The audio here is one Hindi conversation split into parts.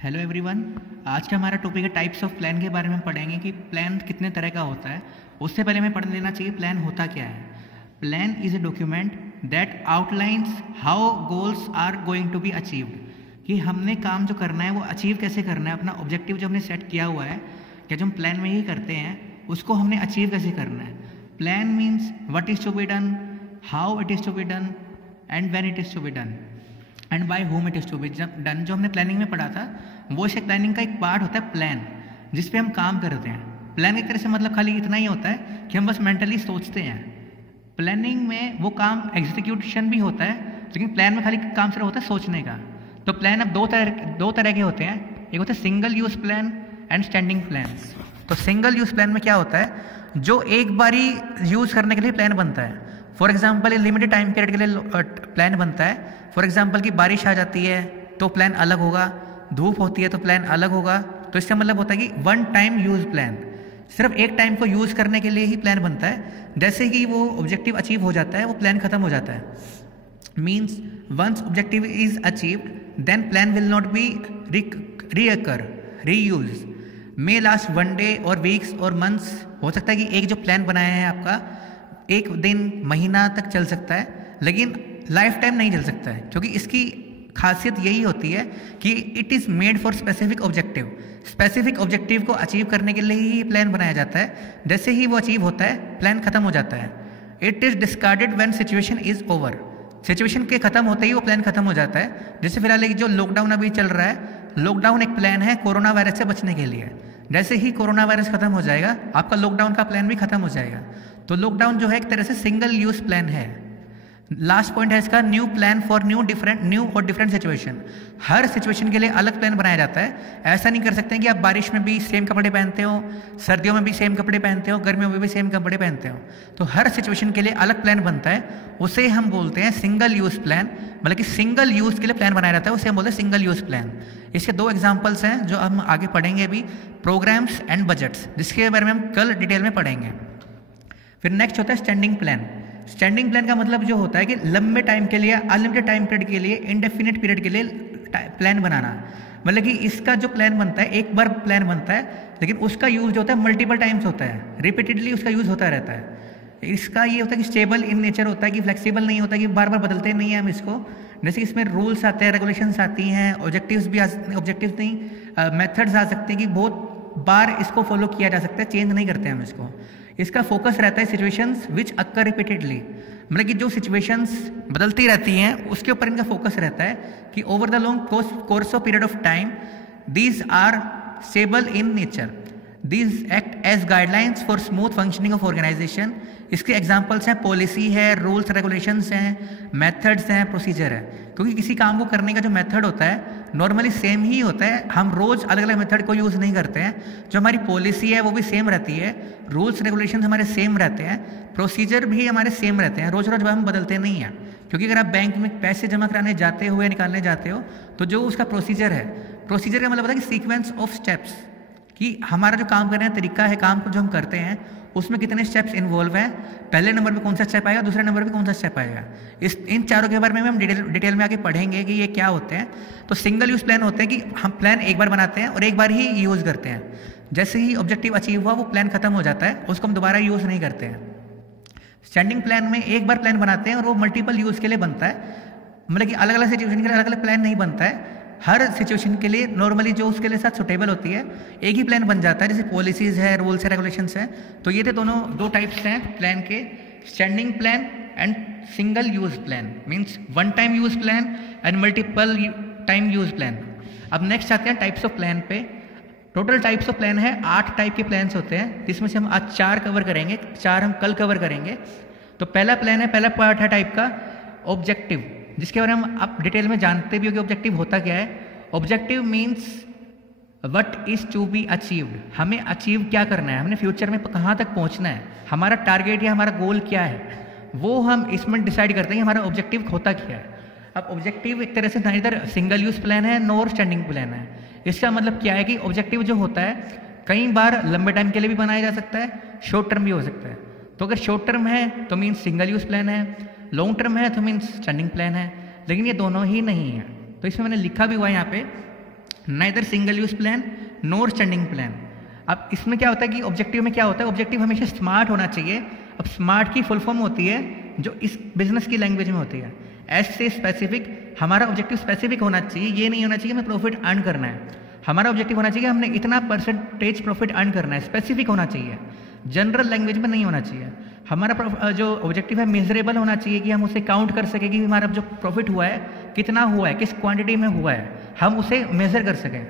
Hello everyone. आज का हमारा टॉपिक है टाइप्स ऑफ प्लान के बारे में पढ़ेंगे कि प्लान कितने तरह का होता है। उससे पहले हमें पढ़ लेना चाहिए प्लान होता क्या है। Plan is a document that outlines how goals are going to be achieved, कि हमने काम जो करना है वो अचीव कैसे करना है, अपना ऑब्जेक्टिव जो हमने सेट किया हुआ है क्या जो हम प्लान में ही करते हैं उसको हमने अचीव कैसे करना है। Plan means what is to be done, how it is to be done and when it is to be done and by whom it is to be done. जो हमने प्लानिंग में पढ़ा था वो एक प्लानिंग का एक पार्ट होता है प्लान, जिस पे हम काम करते हैं। प्लान एक तरह से मतलब खाली इतना ही होता है कि हम बस मेंटली सोचते हैं। प्लानिंग में वो काम एग्जीक्यूशन भी होता है, लेकिन प्लान में खाली काम सिर्फ होता है सोचने का। तो प्लान अब दो तरह के होते हैं, एक होता है single use plan and standing plan. तो सिंगल यूज प्लान में क्या होता है, जो एक बारी यूज करने के लिए प्लान बनता है। For example limited time period के लिए प्लान बनता है। फॉर एग्जाम्पल कि बारिश आ जाती है तो प्लान अलग होगा, धूप होती है तो प्लान अलग होगा। तो इसका मतलब होता है कि वन टाइम यूज प्लान, सिर्फ एक टाइम को यूज करने के लिए ही प्लान बनता है। जैसे कि वो ऑब्जेक्टिव अचीव हो जाता है वो प्लान खत्म हो जाता है। Means once objective is achieved then plan will not be reoccur reuse, may last one day और वीक्स और मंथ्स। हो सकता है कि एक जो प्लान बनाया है आपका एक दिन महीना तक चल सकता है, लेकिन लाइफ टाइम नहीं चल सकता है, क्योंकि इसकी खासियत यही होती है कि it is made for specific objective. Specific objective को अचीव करने के लिए ही प्लान बनाया जाता है। जैसे ही वो अचीव होता है प्लान खत्म हो जाता है। It is discarded when situation is over, situation के खत्म होते ही वो प्लान खत्म हो जाता है। जैसे फिलहाल एक जो लॉकडाउन अभी चल रहा है, लॉकडाउन एक प्लान है कोरोना वायरस से बचने के लिए। जैसे ही कोरोना वायरस खत्म हो जाएगा आपका लॉकडाउन का प्लान भी खत्म हो जाएगा। तो लॉकडाउन जो है एक तरह से सिंगल यूज प्लान है। लास्ट पॉइंट है इसका न्यू प्लान फॉर न्यू और डिफरेंट सिचुएशन। हर सिचुएशन के लिए अलग प्लान बनाया जाता है। ऐसा नहीं कर सकते हैं कि आप बारिश में भी सेम कपड़े पहनते हो, सर्दियों में भी सेम कपड़े पहनते हो, गर्मियों में भी सेम कपड़े पहनते हो। तो हर सिचुएशन के लिए अलग प्लान बनता है, उसे हम बोलते हैं सिंगल यूज प्लान। मतलब कि सिंगल यूज के लिए प्लान बनाया जाता है, उसे हम बोलते हैं सिंगल यूज प्लान। इसके दो एग्जाम्पल्स हैं जो हम आगे पढ़ेंगे अभी, प्रोग्राम्स एंड बजट्स, जिसके बारे में हम कल डिटेल में पढ़ेंगे। फिर नेक्स्ट होता है स्टैंडिंग प्लान। स्टैंडिंग प्लान का मतलब जो होता है कि लंबे टाइम के लिए, अनलिमिटेड टाइम पीरियड के लिए, इंडेफिनिट पीरियड के लिए प्लान बनाना। मतलब कि इसका जो प्लान बनता है एक बार प्लान बनता है, लेकिन उसका यूज जो होता है मल्टीपल टाइम्स होता है, रिपीटेडली उसका यूज होता रहता है। इसका ये होता है कि स्टेबल इन नेचर होता है, कि फ्लेक्सिबल नहीं होता, कि बार बार बदलते नहीं हैं हम इसको। जैसे इसमें रूल्स आते हैं, रेगुलेशंस आती हैं, ऑब्जेक्टिव्स भी ऑब्जेक्टिव्स नहीं मेथड्स आ सकते हैं कि बहुत बार इसको फॉलो किया जा सकता है, चेंज नहीं करते हम इसको। इसका फोकस रहता है सिचुएशंस विच अक्कर रिपीटेडली, मतलब कि जो सिचुएशंस बदलती रहती हैं उसके ऊपर इनका फोकस रहता है कि over the long course of period of time these are stable in nature, these act as guidelines for smooth functioning of organisation. इसके एग्जाम्पल्स हैं पॉलिसी है, रूल्स रेगुलेशंस हैं, मेथड्स हैं, प्रोसीजर है। क्योंकि किसी काम को करने का जो मेथड होता है नॉर्मली सेम ही होता है, हम रोज अलग अलग मेथड को यूज़ नहीं करते हैं। जो हमारी पॉलिसी है वो भी सेम रहती है, रूल्स रेगुलेशंस हमारे सेम रहते हैं, प्रोसीजर भी हमारे सेम रहते हैं, रोज रोज हम बदलते नहीं हैं। क्योंकि अगर आप बैंक में पैसे जमा कराने जाते हो या निकालने जाते हो तो जो उसका प्रोसीजर है, प्रोसीजर का मतलब होता है कि सीक्वेंस ऑफ स्टेप्स, कि हमारा जो काम करने का तरीका है, काम को जो हम करते हैं उसमें कितने स्टेप्स इन्वॉल्व हैं, पहले नंबर पे कौन सा स्टेप आएगा, दूसरे नंबर पे कौन सा स्टेप आएगा। इन चारों के बारे में हम डिटेल में आगे पढ़ेंगे कि ये क्या होते हैं। तो सिंगल यूज प्लान होते हैं कि हम प्लान एक बार बनाते हैं और एक बार ही यूज़ करते हैं। जैसे ही ऑब्जेक्टिव अचीव हुआ वो प्लान खत्म हो जाता है, उसको हम दोबारा यूज़ नहीं करते हैं। स्टैंडिंग प्लान में एक बार प्लान बनाते हैं और वो मल्टीपल यूज़ के लिए बनता है। मतलब कि अलग अलग सिचुएशन के लिए अलग अलग प्लान नहीं बनता है, हर सिचुएशन के लिए नॉर्मली जो उसके लिए साथ सुटेबल होती है एक ही प्लान बन जाता है। जैसे पॉलिसीज है, रूल्स है, रेगुलेशंस हैं। तो ये थे दो टाइप्स हैं प्लान के, standing plan and single use plan. Means one time use plan and multiple time use plan. अब नेक्स्ट आते हैं टाइप्स ऑफ प्लान पे। टोटल टाइप्स ऑफ प्लान है 8 टाइप के प्लान्स होते हैं, जिसमें से हम आज 4 कवर करेंगे, 4 हम कल कवर करेंगे। तो पहला प्लान है, पहला पार्ट है टाइप का ऑब्जेक्टिव, जिसके बारे में हम आप डिटेल में जानते भी हो कि ऑब्जेक्टिव होता क्या है। Objective means what is to be achieved, हमें अचीव क्या करना है, हमने फ्यूचर में कहाँ तक पहुँचना है, हमारा टारगेट या हमारा गोल क्या है, वो हम इसमें डिसाइड करते हैं कि हमारा ऑब्जेक्टिव होता क्या है। अब ऑब्जेक्टिव एक तरह से ना इधर सिंगल यूज प्लान है नॉर स्टैंडिंग प्लान है। इसका मतलब क्या है कि ऑब्जेक्टिव जो होता है कई बार लंबे टाइम के लिए भी बनाया जा सकता है, शॉर्ट टर्म भी हो सकता है। तो अगर शॉर्ट टर्म है तो मीन्स सिंगल यूज प्लान है, लॉन्ग टर्म है तो मीन्स स्टैंडिंग प्लान है, लेकिन ये दोनों ही नहीं है। तो इसमें मैंने लिखा भी हुआ है यहाँ पे neither single use plan nor standing plan. अब इसमें क्या होता है कि ऑब्जेक्टिव में क्या होता है, ऑब्जेक्टिव हमेशा स्मार्ट होना चाहिए। अब स्मार्ट की फुल फॉर्म होती है जो इस बिजनेस की लैंग्वेज में होती है एस से स्पेसिफिक। हमारा ऑब्जेक्टिव स्पेसिफिक होना चाहिए, ये नहीं होना चाहिए हमें प्रॉफिट अर्न करना है। हमारा ऑब्जेक्टिव होना चाहिए हमने इतना परसेंटेज प्रॉफिट अर्न करना है, स्पेसिफिक होना चाहिए, जनरल लैंग्वेज में नहीं होना चाहिए। हमारा जो ऑब्जेक्टिव है मेजरेबल होना चाहिए कि हम उसे काउंट कर सकें कि हमारा जो प्रॉफिट हुआ है कितना हुआ है, किस क्वांटिटी में हुआ है, हम उसे मेजर कर सकें।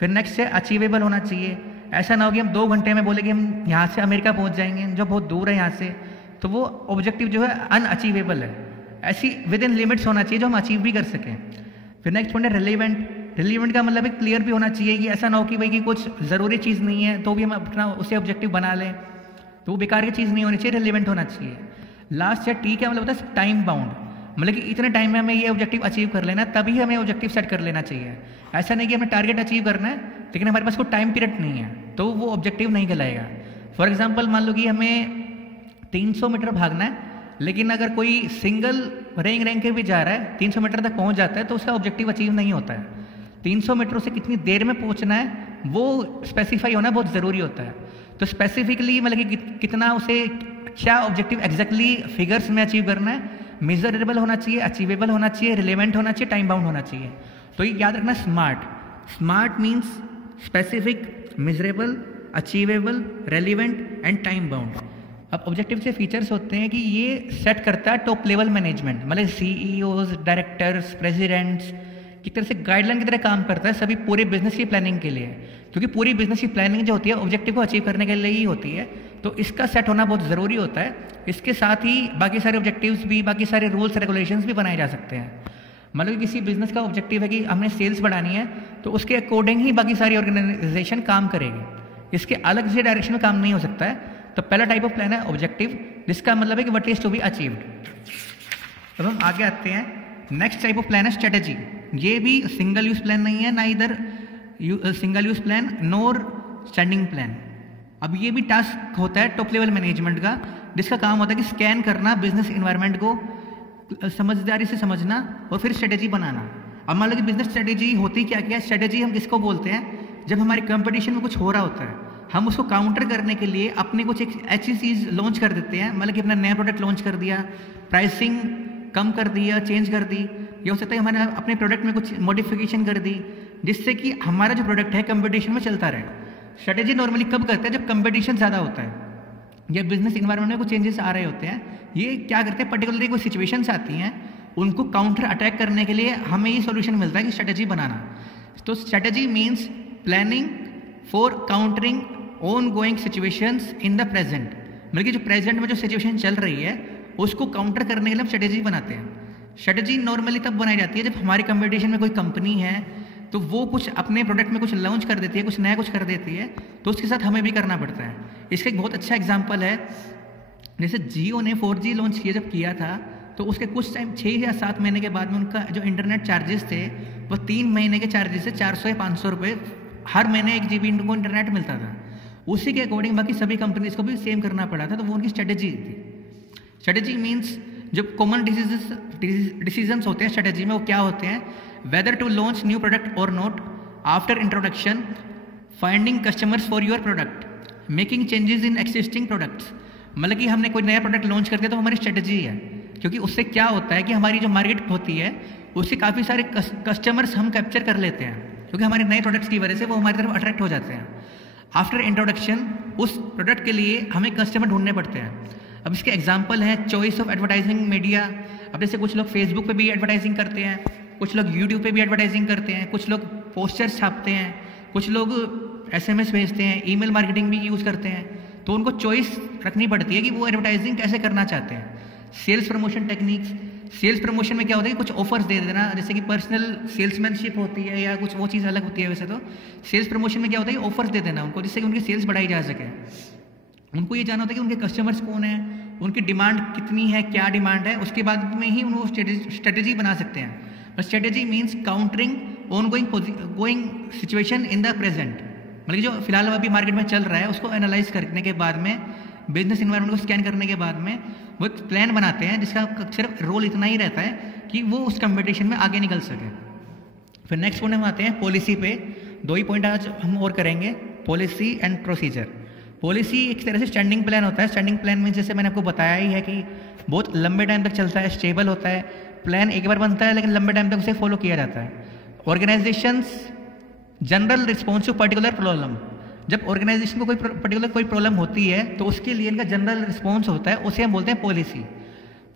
फिर नेक्स्ट है अचीवेबल होना चाहिए। ऐसा ना हो कि हम 2 घंटे में बोले कि हम यहाँ से अमेरिका पहुँच जाएंगे जो बहुत दूर है यहाँ से, तो वो ऑब्जेक्टिव जो है अनअचीवेबल है। ऐसी विद इन लिमिट्स होना चाहिए जो हम अचीव भी कर सकें। फिर नेक्स्ट पॉइंट है रिलेवेंट। रिलेवेंट का मतलब क्लियर भी होना चाहिए कि ऐसा ना हो कि भाई कि कुछ ज़रूरी चीज़ नहीं है तो भी हम अपना उसे ऑब्जेक्टिव बना लें, तो वो बेकार की चीज़ नहीं होनी चाहिए, रिलेवेंट होना चाहिए। लास्ट है टी का मतलब होता है टाइम बाउंड, मतलब कि इतने टाइम में हमें ये ऑब्जेक्टिव अचीव कर लेना, तभी हमें ऑब्जेक्टिव सेट कर लेना चाहिए। ऐसा नहीं कि हमें टारगेट अचीव करना है लेकिन हमारे पास कोई टाइम पीरियड नहीं है तो वो ऑब्जेक्टिव नहीं कहलाएगा। फॉर एग्जाम्पल मान लो कि हमें 300 मीटर भागना है, लेकिन अगर कोई सिंगल रैंक के भी जा रहा है 300 मीटर तक पहुंच जाता है तो उसका ऑब्जेक्टिव अचीव नहीं होता है। 300 मीटर से कितनी देर में पहुंचना है वो स्पेसिफाई होना बहुत ज़रूरी होता है। तो स्पेसिफिकली मतलब कि कितना उसे क्या ऑब्जेक्टिव एग्जैक्टली फिगर्स में अचीव करना है, मेजरेबल होना चाहिए, अचीवेबल होना चाहिए, रिलेवेंट होना चाहिए, टाइम बाउंड होना चाहिए। तो ये याद रखना smart means specific, measurable, achievable, relevant and time bound. अब ऑब्जेक्टिव से फीचर्स होते हैं कि ये सेट करता है टॉप लेवल मैनेजमेंट, मतलब सीईओज, डायरेक्टर्स, प्रेसिडेंट्स की तरह से गाइडलाइन की तरह काम करता है सभी पूरे बिजनेस की प्लानिंग के लिए, क्योंकि पूरी बिजनेस की प्लानिंग जो होती है ऑब्जेक्टिव को अचीव करने के लिए ही होती है। तो इसका सेट होना बहुत ज़रूरी होता है। इसके साथ ही बाकी सारे ऑब्जेक्टिव्स भी, बाकी सारे रूल्स रेगुलेशंस भी बनाए जा सकते हैं। मतलब किसी बिजनेस का ऑब्जेक्टिव है कि हमने सेल्स बढ़ानी है तो उसके अकॉर्डिंग ही बाकी सारी ऑर्गेनाइजेशन काम करेगी, इसके अलग से डायरेक्शन में काम नहीं हो सकता है। तो पहला टाइप ऑफ प्लान है ऑब्जेक्टिव, जिसका मतलब है कि what is to be achieved. अब हम आगे आते हैं, नेक्स्ट टाइप ऑफ प्लान है स्ट्रेटेजी। ये भी सिंगल यूज प्लान नहीं है, ना इधर single use plan nor standing plan. अब ये भी टास्क होता है टॉप लेवल मैनेजमेंट का, जिसका काम होता है कि स्कैन करना बिजनेस इन्वायरमेंट को, समझदारी से समझना और फिर स्ट्रेटेजी बनाना। अब मान लो कि बिजनेस स्ट्रेटेजी होती क्या क्या, स्ट्रेटेजी हम किसको बोलते हैं, जब हमारे कंपटीशन में कुछ हो रहा होता है हम उसको काउंटर करने के लिए अपनी कुछ एक ऐसी चीज़ लॉन्च कर देते हैं, मतलब कि अपना नया प्रोडक्ट लॉन्च कर दिया, प्राइसिंग कम कर दिया, चेंज कर दी, ये हो सकता है हमारे अपने प्रोडक्ट में कुछ मॉडिफिकेशन कर दी जिससे कि हमारा जो प्रोडक्ट है कंपटीशन में चलता रहे। स्ट्रेटेजी नॉर्मली कब करते हैं, जब कंपटीशन ज़्यादा होता है या बिजनेस इन्वायरमेंट में कुछ चेंजेस आ रहे होते हैं। ये क्या करते हैं, पर्टिकुलरली कोई सिचुएशंस आती हैं उनको काउंटर अटैक करने के लिए हमें ये सॉल्यूशन मिलता है कि स्ट्रेटेजी बनाना। तो strategy means planning for countering on going situations in the present, मतलब कि जो प्रेजेंट में जो सिचुएशन चल रही है उसको काउंटर करने के लिए हम स्ट्रेटेजी बनाते हैं। स्ट्रेटेजी नॉर्मली तब बनाई जाती है जब हमारे कंपटीशन में कोई कंपनी है तो वो कुछ अपने प्रोडक्ट में कुछ लॉन्च कर देती है, कुछ नया कुछ कर देती है, तो उसके साथ हमें भी करना पड़ता है। इसका एक बहुत अच्छा एग्जाम्पल है, जैसे जियो ने 4G लॉन्च किया जब किया था तो उसके कुछ टाइम 6 या 7 महीने के बाद में उनका जो इंटरनेट चार्जेस थे वो 3 महीने के चार्जेस से 400 या 500 रुपये हर महीने 1 GB को इंटरनेट मिलता था। उसी के अकॉर्डिंग बाकी सभी कंपनीज को भी सेम करना पड़ा था, तो वो उनकी स्ट्रेटेजी थी। स्ट्रेटेजी मीन्स जो कॉमन डिसीजंस होते हैं स्ट्रेटेजी में वो क्या होते हैं, whether to launch new product और not, after introduction, finding customers for your product, making changes in existing products. मतलब कि हमने कोई नया प्रोडक्ट लॉन्च करते हैं तो हमारी स्ट्रेटेजी है, क्योंकि उससे क्या होता है कि हमारी जो मार्केट होती है उससे काफ़ी सारे कस्टमर्स हम कैप्चर कर लेते हैं, क्योंकि हमारे नए प्रोडक्ट्स की वजह से वो हमारी तरफ अट्रैक्ट हो जाते हैं। आफ्टर इंट्रोडक्शन उस प्रोडक्ट के लिए हमें कस्टमर ढूंढने पड़ते हैं। अब इसके एग्जांपल हैं चॉइस ऑफ एडवर्टाइजिंग मीडिया। अब जैसे कुछ लोग फेसबुक पे भी एडवर्टाइजिंग करते हैं, कुछ लोग यूट्यूब पे भी एडवर्टाइजिंग करते हैं, कुछ लोग पोस्टर्स छापते हैं, कुछ लोग SMS भेजते हैं, ईमेल मार्केटिंग भी यूज़ करते हैं। तो उनको चॉइस रखनी पड़ती है कि वो एडवर्टाइजिंग कैसे करना चाहते हैं। Sales promotion techniques, sales promotion में क्या होता है कि कुछ ऑफर्स दे देना, जैसे कि पर्सनल सेल्समैनशिप होती है या कुछ वो चीज़ अलग होती है। वैसे तो सेल्स प्रमोशन में क्या होता है कि ऑफर्स दे देना उनको, जिससे कि उनकी सेल्स बढ़ाई जा सके। उनको ये जानना होता है कि उनके कस्टमर्स कौन हैं, उनकी डिमांड कितनी है, क्या डिमांड है, उसके बाद में ही वो स्ट्रेटेजी बना सकते हैं। और strategy means countering on going situation in the present, मतलब जो फिलहाल अभी मार्केट में चल रहा है उसको एनालाइज करने के बाद में, बिजनेस इन्वायरमेंट को स्कैन करने के बाद में वो एक प्लान बनाते हैं जिसका सिर्फ रोल इतना ही रहता है कि वो उस कंपटीशन में आगे निकल सके। फिर नेक्स्ट पॉइंट हम आते हैं पॉलिसी पे। 2 ही पॉइंट आज हम और करेंगे, पॉलिसी एंड प्रोसीजर। पॉलिसी एक तरह से स्टैंडिंग प्लान होता है। स्टैंडिंग प्लान में जैसे मैंने आपको बताया ही है कि बहुत लंबे टाइम तक चलता है, स्टेबल होता है। प्लान एक बार बनता है लेकिन लंबे टाइम तक उसे फॉलो किया जाता है। Organisations general response to particular problem, जब ऑर्गेनाइजेशन को कोई प्रॉब्लम होती है तो उसके लिए इनका जनरल रिस्पॉन्स होता है, उसे हम बोलते हैं पॉलिसी।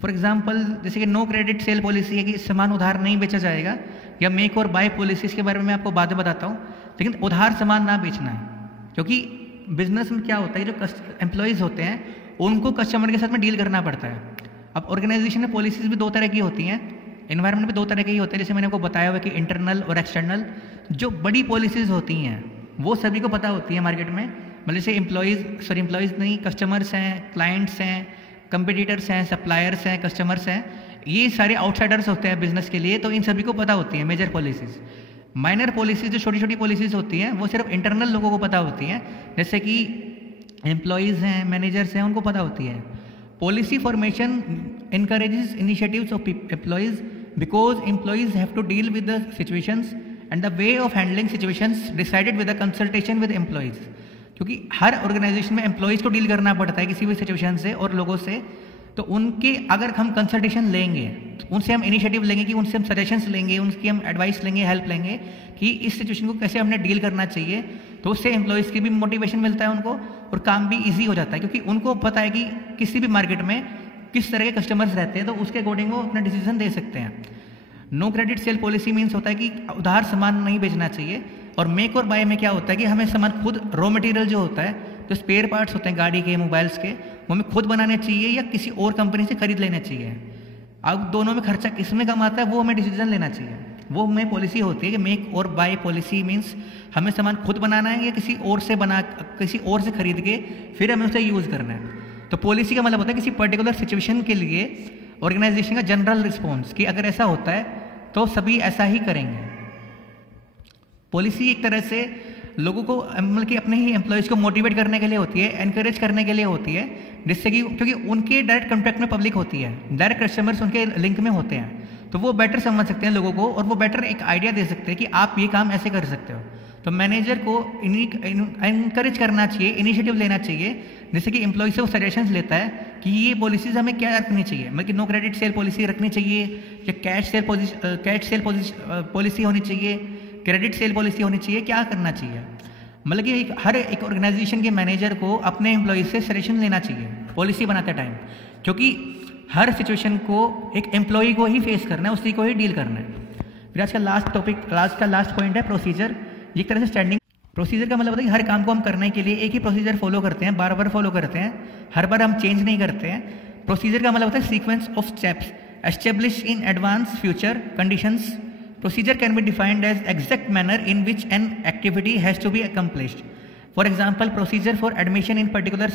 फॉर एग्जाम्पल जैसे कि नो क्रेडिट सेल पॉलिसी है कि सामान उधार नहीं बेचा जाएगा, या मेक और बाय पॉलिसी, इसके बारे में मैं आपको बाद में बताता हूँ। लेकिन उधार सामान ना बेचना है, क्योंकि बिजनेस में क्या होता है, जो एम्प्लॉयज़ होते हैं उनको कस्टमर के साथ में डील करना पड़ता है। अब ऑर्गेनाइजेशन में पॉलिसीज़ भी 2 तरह की होती हैं, एनवायरनमेंट में 2 तरह के ही होते हैं, जैसे मैंने आपको बताया हुआ कि इंटरनल और एक्सटर्नल। जो बड़ी पॉलिसीज़ होती हैं वो सभी को पता होती है मार्केट में, मतलब जैसे एम्प्लॉयज़ नहीं, कस्टमर्स हैं, क्लाइंट्स हैं, कंपटीटर्स हैं, सप्लायर्स हैं, कस्टमर्स हैं, ये सारे आउटसाइडर्स होते हैं बिजनेस के लिए, तो इन सभी को पता होती है मेजर पॉलिसीज़। माइनर पॉलिसीज़ जो छोटी छोटी पॉलिसीज़ होती हैं वो सिर्फ इंटरनल लोगों को पता होती हैं, जैसे कि एम्प्लॉयज़ हैं, मैनेजर्स हैं, उनको पता होती है। Policy formation encourages initiatives of employees because employees have to deal with the situations and the way of handling situations decided with a consultation with employees। क्योंकि हर ऑर्गेनाइजेशन में एम्प्लॉयज़ को डील करना पड़ता है किसी भी सिचुएशन से और लोगों से, तो उनके अगर हम कंसल्टेशन लेंगे, उनसे हम इनिशिएटिव लेंगे, कि उनसे हम सजेशंस लेंगे, उनकी हम एडवाइस लेंगे, हेल्प लेंगे कि इस सिचुएशन को कैसे हमने डील करना चाहिए, तो उससे एम्प्लॉयज़ की भी मोटिवेशन मिलता है उनको और काम भी ईजी हो जाता है, क्योंकि उनको पता है कि किसी भी मार्केट में किस तरह के कस्टमर्स रहते हैं, तो उसके अकॉर्डिंग वो अपना डिसीजन दे सकते हैं। No credit sale policy means होता है कि उधार सामान नहीं बेचना चाहिए। और मेक और बाय में क्या होता है कि हमें सामान खुद, रॉ मटेरियल जो होता है, जो स्पेयर पार्ट्स होते हैं गाड़ी के, मोबाइल्स के, वो हमें खुद बनाने चाहिए या किसी और कंपनी से खरीद लेने चाहिए। अब दोनों में खर्चा किसमें कम आता है वो हमें डिसीजन लेना चाहिए। वो हमें पॉलिसी होती है कि मेक और बाय पॉलिसी मीन्स हमें सामान खुद बनाना है या किसी और से खरीद के फिर हमें उसे यूज़ करना है। तो पॉलिसी का मतलब होता है किसी पर्टिकुलर सिचुएशन के लिए ऑर्गेनाइजेशन का जनरल रिस्पॉन्स, कि अगर ऐसा होता है तो सभी ऐसा ही करेंगे। पॉलिसी एक तरह से लोगों को मतलब कि अपने ही एम्प्लॉयज़ को मोटिवेट करने के लिए होती है, एनकरेज करने के लिए होती है, जिससे कि क्योंकि उनके डायरेक्ट कॉन्टैक्ट में पब्लिक होती है, डायरेक्ट कस्टमर्स उनके लिंक में होते हैं, तो वो बेटर समझ सकते हैं लोगों को और वो बेटर एक आइडिया दे सकते हैं कि आप ये काम ऐसे कर सकते हो। तो मैनेजर को इनकरेज करना चाहिए, इनिशिएटिव लेना चाहिए, जैसे कि एम्प्लॉय से वो सजेशंस लेता है कि ये पॉलिसीज़ हमें क्या रखनी चाहिए, मतलब कि नो क्रेडिट सेल पॉलिसी रखनी चाहिए या कैश सेल पॉलिसी होनी चाहिए, क्रेडिट सेल पॉलिसी होनी चाहिए, क्या करना चाहिए। मतलब कि हर एक ऑर्गेनाइजेशन के मैनेजर को अपने एम्प्लॉय से सजेशन लेना चाहिए पॉलिसी बनाते टाइम, क्योंकि हर सिचुएशन को एक एम्प्लॉय को ही फेस करना है, उसी को ही डील करना है। फिर आज का लास्ट पॉइंट है प्रोसीजर। एक तरह से स्टैंडिंग प्रोसीजर का मतलब होता है कि हर काम को हम करने के लिए एक ही प्रोसीजर फॉलो करते हैं, बार बार फॉलो करते हैं, हर बार हम चेंज नहीं करते हैं। प्रोसीजर का मतलब होता है sequence of steps establish in advance future conditions. Procedure can be defined as exact manner in which an activity has to be accomplished. For example procedure for admission in particular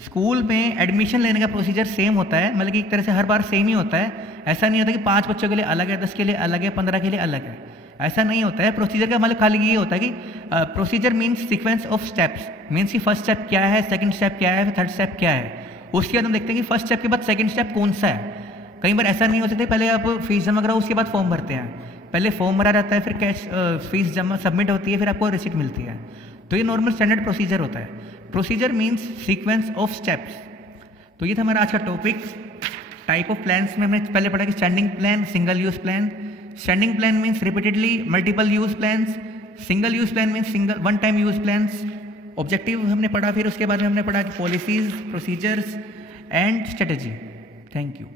school में एडमिशन लेने का प्रोसीजर सेम होता है, मतलब कि एक तरह से हर बार सेम ही होता है। ऐसा नहीं होता कि 5 बच्चों के लिए अलग है, 10 के लिए अलग है, 15 के लिए अलग है, ऐसा नहीं होता है। प्रोसीजर का मतलब खाली ये होता है कि procedure means sequence of steps, means कि फर्स्ट स्टेप क्या है, सेकंड स्टेप क्या है, थर्ड स्टेप क्या है। उसके बाद हम देखते हैं कि फर्स्ट स्टेप के बाद सेकंड स्टेप कौन सा है। कई बार ऐसा नहीं हो सकता पहले आप फीस जमा कराओ उसके बाद फॉर्म भरते हैं, पहले फॉर्म भरा जाता है, फिर कैश फीस जमा सबमिट होती है, फिर आपको रिसिप्ट मिलती है। तो ये नॉर्मल स्टैंडर्ड प्रोसीजर होता है। Procedure means sequence of steps. तो ये था हमारा आज का टॉपिक। टाइप ऑफ प्लान्स में हमने पहले पढ़ा कि standing plan, single use plan. Standing plan means repeatedly multiple use plans. Single use plan means one time use plans. Objective हमने पढ़ा, फिर उसके बाद में हमने पढ़ा कि policies, procedures and strategy. Thank you.